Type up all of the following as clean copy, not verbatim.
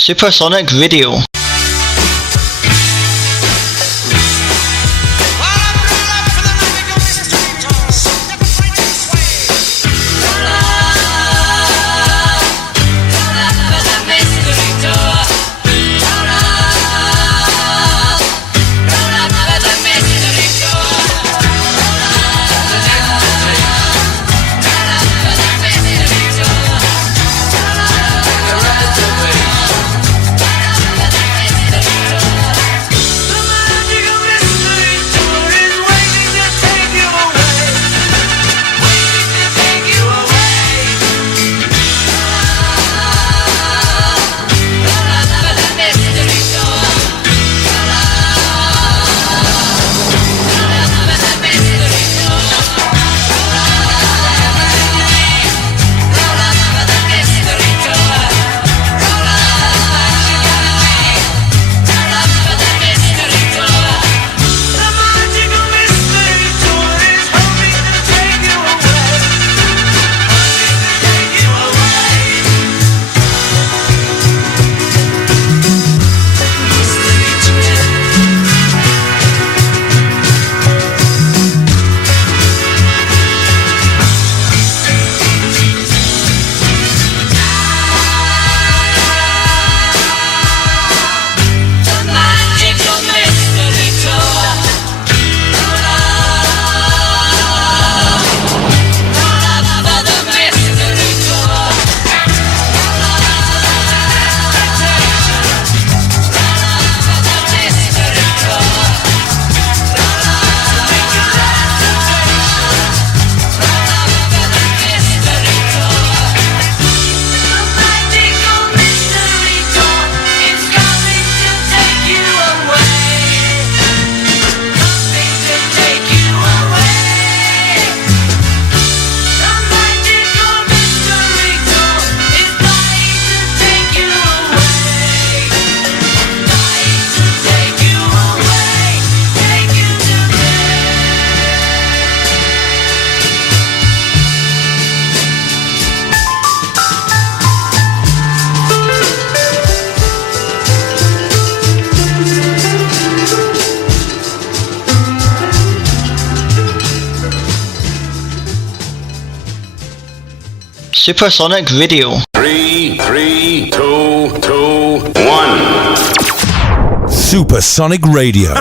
Supersonic Radio. Supersonic Radio. 3, 2, 1. Supersonic Radio.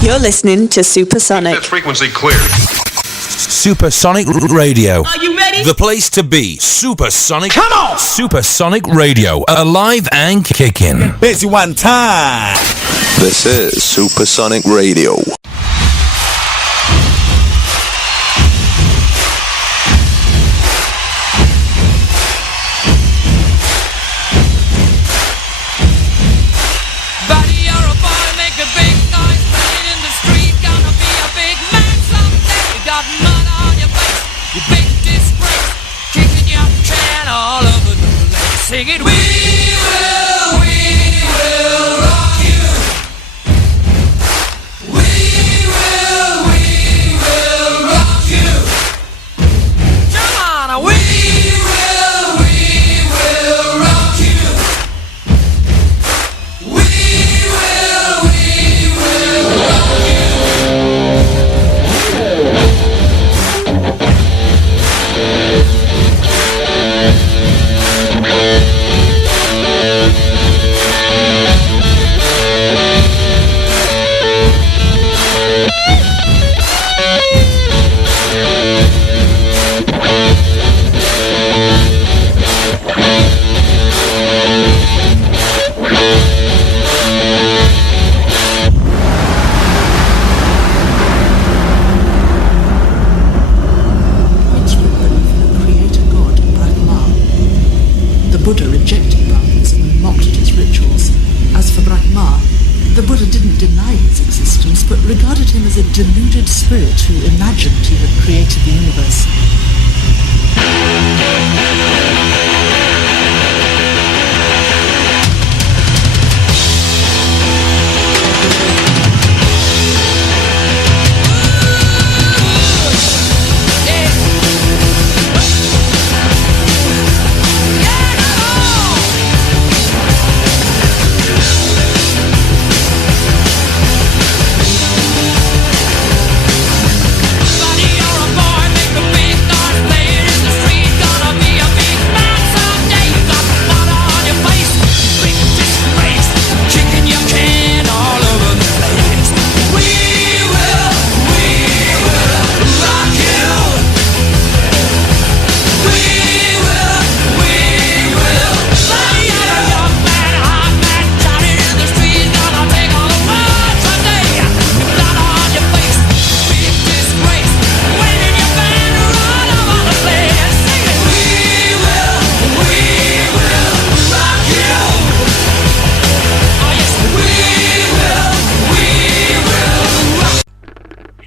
You're listening to Supersonic. That frequency clear. Supersonic Radio. Are you ready? The place to be. Supersonic. Come on! Supersonic Radio. Alive and kicking. Busy one time. This is Supersonic Radio. Sing it, we will rock you. We will rock you. Come on, we will rock you. We will rock you. Buddha rejected Brahmanism and mocked at its rituals. As for Brahma, the Buddha didn't deny his existence, but regarded him as a deluded spirit who imagined he had created the universe.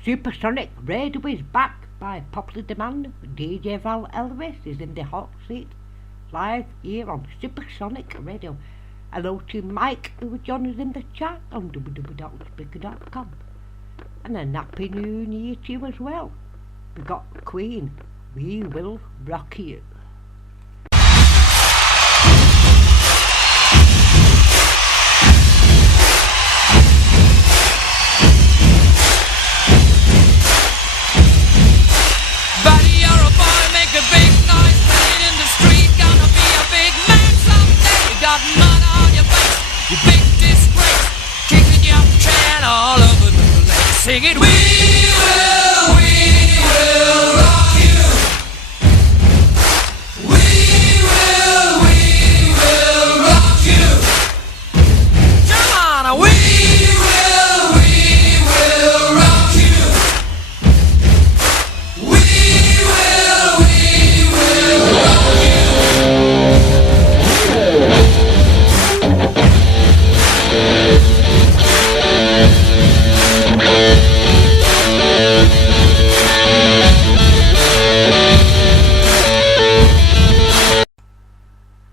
Supersonic Radio is back by popular demand. DJ Val Elvis is in the hot seat, live here on Supersonic Radio. Hello to Mike, who joined us in the chat on www.speaker.com. And a happy new year to you as well. We got Queen, We Will Rock You. Sing it, we will rock you. We will rock you. Come on, we will rock you. We will rock you.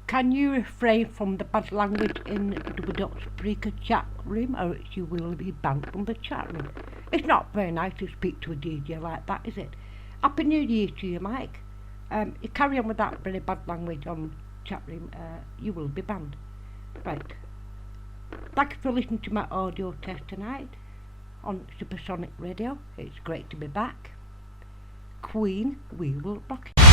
Can you refrain from the bad language in the Spreaker chat room, or you will be banned from the chat room? It's not very nice to speak to a DJ like that, is it? Happy New Year to you, Mike. You carry on with that very bad language on chat room, you will be banned. Right. Thank you for listening to my audio test tonight on Supersonic Radio. It's great to be back. Queen, We Will Rock You.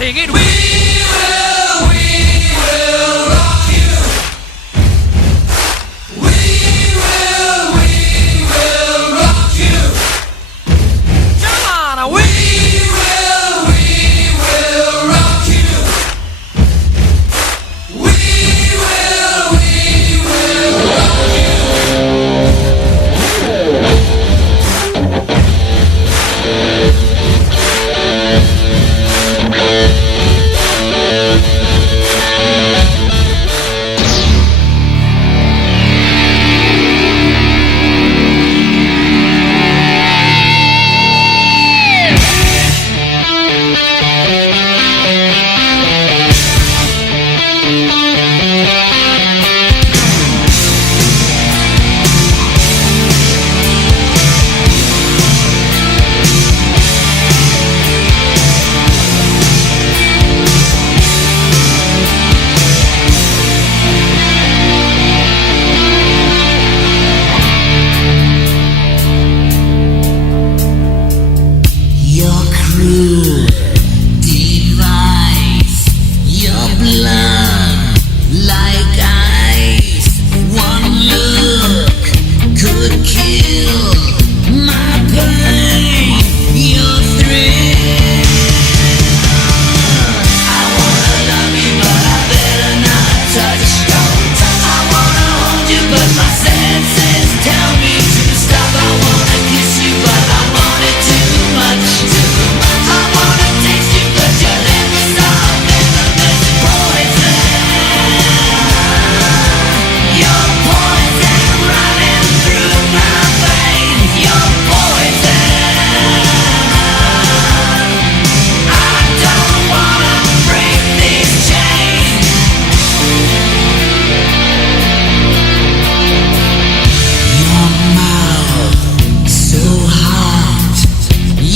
Sing it, we will rock you. We will rock you. Come on, we will rock you. We will rock you.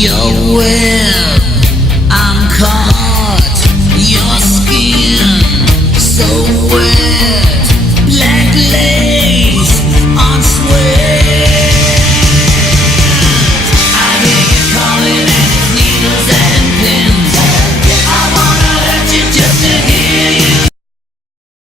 Your will